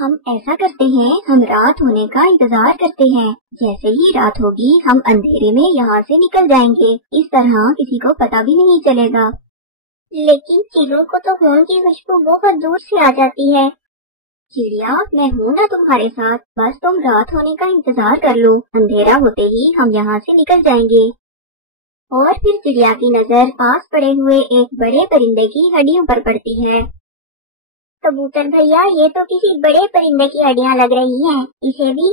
ہم ایسا کرتے ہیں، ہم رات ہونے کا انتظار کرتے ہیں، جیسے ہی رات ہوگی ہم اندھیرے میں یہاں سے نکل جائیں گے، اس طرح کسی کو پتہ بھی نہیں چلے گا۔ لیکن چیلوں کو تو خون کی خوشبو بہت دور سے آ جاتی ہے۔ چڑیا، میں ہوں نا تمہارے ساتھ، بس تم رات ہونے کا انتظار کر لو، اندھیرا ہوتے ہی ہم یہاں سے نکل جائیں گے۔ اور پھر چڑیا کی نظر پاس پڑے ہوئے ایک بڑے پرندے کی ہڈیوں پر پڑتی ہے۔ کبوتر بھیا، یہ تو کسی بڑے پرندے کی ہڈیاں لگ رہی ہیں، اسے بھی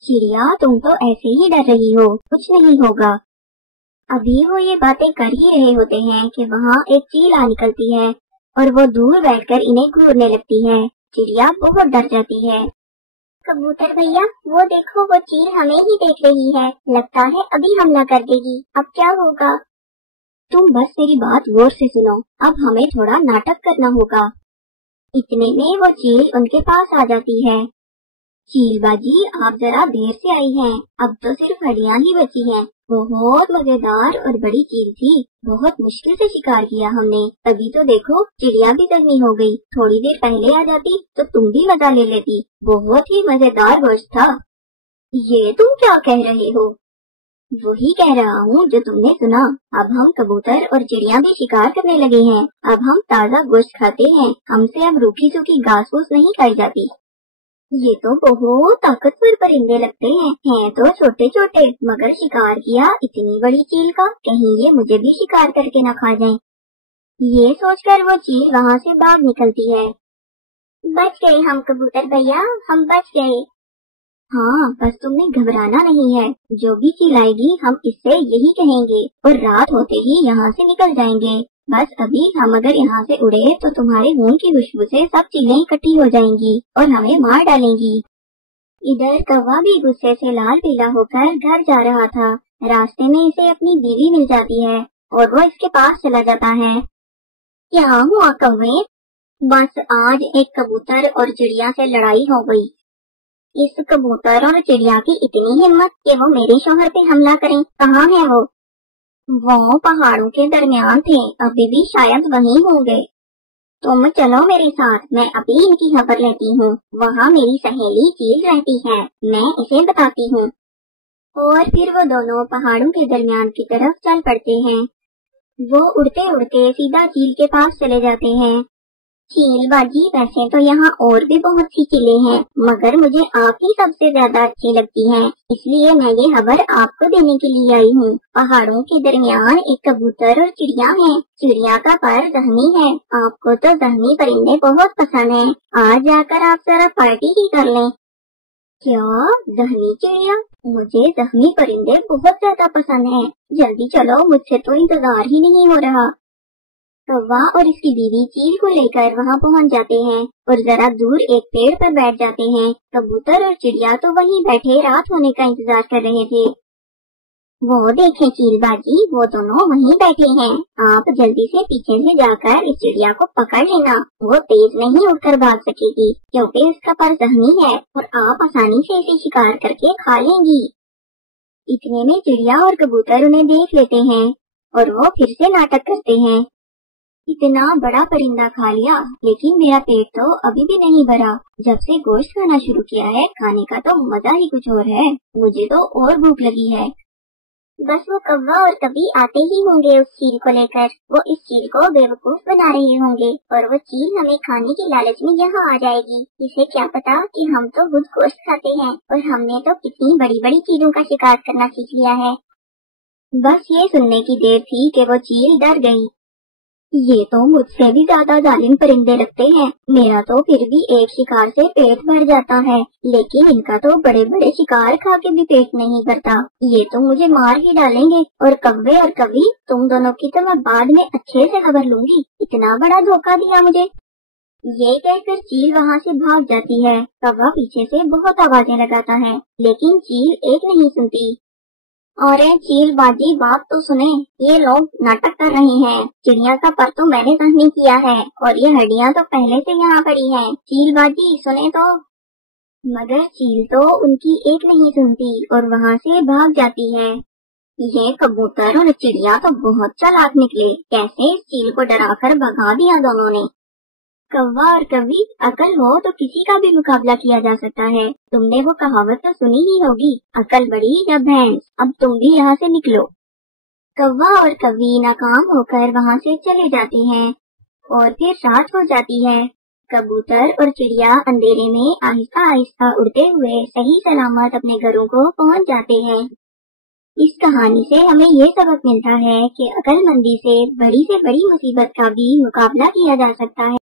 چڑیا، تم تو ایسے ہی ڈر رہی ہو، کچھ نہیں ہوگا۔ ابھی وہ یہ باتیں کر ہی رہے ہوتے ہیں کہ وہاں ایک چیل آ نکلتی ہے اور وہ دور بیٹھ کر انہیں گھورنے لگتی ہے۔ چڑیا بہت ڈر جاتی ہے۔ کبوتر بھیا، وہ دیکھو، وہ چیل ہمیں ہی دیکھ رہی ہے، لگتا ہے ابھی حملہ کر دے گی، اب کیا ہوگا؟ تم بس میری بات غور سے سنو، اب ہمیں تھوڑا ناٹک کرنا ہوگا۔ اتنے میں وہ چیل ان کے پاس آ جاتی ہے۔ چیل باجی، آپ ذرا دیر سے آئی ہیں، اب تو صرف ہڈیاں ہی بچی ہیں۔ بہت مزیدار اور بڑی چیل تھی، بہت مشکل سے شکار کیا ہم نے، تبھی تو دیکھو چڑیا بھی زخمی ہو گئی، تھوڑی دیر پہلے آ جاتی تو تم بھی مزہ لے لیتی، بہت ہی مزیدار گوشت تھا۔ یہ تم کیا کہہ رہے ہو؟ وہی کہہ رہا ہوں جو تم نے سنا، اب ہم کبوتر اور چڑیاں بھی شکار کرنے لگے ہیں، اب ہم تازہ گوشت کھاتے ہیں، ہم سے اب روکھی سوکھی گھاس پھوس نہیں کھائی جاتی۔ یہ تو بہت طاقتور پرندے لگتے ہیں تو چھوٹے چھوٹے، مگر شکار کیا اتنی بڑی چیل کا، کہیں یہ مجھے بھی شکار کر کے نہ کھا جائیں۔ یہ سوچ کر وہ چیل وہاں سے باغ نکلتی ہے۔ بچ گئے ہم کبوتر بھیا، ہم بچ گئے۔ ہاں، بس تم نے گھبرانا نہیں ہے، جو بھی چیل آئے گی ہم اس سے یہی کہیں گے اور رات ہوتے ہی یہاں سے نکل جائیں گے۔ بس ابھی ہم اگر یہاں سے اڑے تو تمہارے خون کی خوشبو سے سب چیلیں اکٹھی ہو جائیں گی اور ہمیں مار ڈالیں گی۔ ادھر کوا بھی غصے سے لال پیلا ہو کر گھر جا رہا تھا، راستے میں اسے اپنی بیوی مل جاتی ہے اور وہ اس کے پاس چلا جاتا ہے۔ کیا ہوا کوے؟ بس آج ایک کبوتر اور چڑیا سے لڑائی ہو گئی۔ اس کبوتر اور چڑیا کی اتنی ہمت کہ وہ میرے شوہر پہ حملہ کریں، کہاں ہے وہ؟ وہ پہاڑوں کے درمیان تھے، ابھی بھی شاید وہیں ہوں گے۔ تم چلو میرے ساتھ، میں ابھی ان کی خبر لیتی ہوں، وہاں میری سہیلی چیل رہتی ہے، میں اسے بتاتی ہوں۔ اور پھر وہ دونوں پہاڑوں کے درمیان کی طرف چل پڑتے ہیں۔ وہ اڑتے اڑتے سیدھا چیل کے پاس چلے جاتے ہیں۔ چیل باجی، ویسے تو یہاں اور بھی بہت سی چیلیں ہیں، مگر مجھے آپ ہی سب سے زیادہ اچھی لگتی ہیں، اس لیے میں یہ خبر آپ کو دینے کے لیے آئی ہوں۔ پہاڑوں کے درمیان ایک کبوتر اور چڑیا ہے، چڑیا کا پر زخمی ہے، آپ کو تو زخمی پرندے بہت پسند ہیں، آج جا کر آپ ذرا پارٹی ہی کر لیں۔ کیا زخمی چڑیا؟ مجھے زخمی پرندے بہت زیادہ پسند ہیں، جلدی چلو، مجھ سے تو انتظار ہی نہیں ہو رہا۔ کوا اور اس کی بیوی چیل کو لے کر وہاں پہنچ جاتے ہیں اور ذرا دور ایک پیڑ پر بیٹھ جاتے ہیں۔ کبوتر اور چڑیا تو وہیں بیٹھے رات ہونے کا انتظار کر رہے تھے۔ وہ دیکھیں چیل باجی، وہ دونوں وہیں بیٹھے ہیں، آپ جلدی سے پیچھے سے جا کر اس چڑیا کو پکڑ لینا، وہ تیز نہیں اٹھ کر بھاگ سکے گی کیونکہ اس کا پر زخمی ہے اور آپ آسانی سے اسے شکار کر کے کھا لیں گی۔ اتنے میں چڑیا اور کبوتر انہیں دیکھ لیتے ہیں اور وہ پھر سے ناٹک کرتے ہیں۔ اتنا بڑا پرندہ کھا لیا، لیکن میرا پیٹ تو ابھی بھی نہیں بھرا، جب سے گوشت کھانا شروع کیا ہے کھانے کا تو مزہ ہی کچھ اور ہے، مجھے تو اور بھوک لگی ہے۔ بس وہ کوا اور کبھی آتے ہی ہوں گے اس چیل کو لے کر، وہ اس چیل کو بیوقوف بنا رہے ہوں گے اور وہ چیل ہمیں کھانے کی لالچ میں یہاں آ جائے گی، اسے کیا پتا کہ ہم تو خود گوشت کھاتے ہیں اور ہم نے تو کتنی بڑی بڑی چیزوں کا شکار کرنا سیکھ لیا ہے۔ بس یہ سننے کی دیر تھی کہ وہ چیل ڈر گئی۔ یہ تو مجھ سے بھی زیادہ ظالم پرندے لگتے ہیں، میرا تو پھر بھی ایک شکار سے پیٹ بھر جاتا ہے، لیکن ان کا تو بڑے بڑے شکار کھا کے بھی پیٹ نہیں بھرتا، یہ تو مجھے مار ہی ڈالیں گے، اور کوے اور کوی، تم دونوں کی تو میں بعد میں اچھے سے خبر لوں گی، اتنا بڑا دھوکہ دیا مجھے۔ یہ کہہ کر چیل وہاں سے بھاگ جاتی ہے۔ کوا پیچھے سے بہت آوازیں لگاتا ہے، لیکن چیل ایک نہیں سنتی۔ اور چیل باجی، بات تو سنیں، یہ لوگ ناٹک کر رہے ہیں، چڑیا کا پر تو میں نے زخمی کیا ہے اور یہ ہڈیاں تو پہلے سے یہاں پڑی ہیں، چیل باجی سنیں تو۔ مگر چیل تو ان کی ایک نہیں سنتی اور وہاں سے بھاگ جاتی ہے۔ یہ کبوتر اور چڑیا تو بہت چالاک نکلے، کیسے اس چیل کو ڈرا کر بھگا دیا دونوں نے۔ کوا اور کوی، عقل ہو تو کسی کا بھی مقابلہ کیا جا سکتا ہے۔ تم نے وہ کہاوت تو سنی ہی ہوگی، عقل بڑی یا بھینس، اب تم بھی یہاں سے نکلو۔ کوا اور کوی ناکام ہو کر وہاں سے چلے جاتے ہیں اور پھر رات ہو جاتی ہے۔ کبوتر اور چڑیا اندھیرے میں آہستہ آہستہ اڑتے ہوئے صحیح سلامت اپنے گھروں کو پہنچ جاتے ہیں۔ اس کہانی سے ہمیں یہ سبق ملتا ہے کہ عقل مندی سے بڑی مصیبت کا بھی مقابلہ کیا جا سکتا ہے۔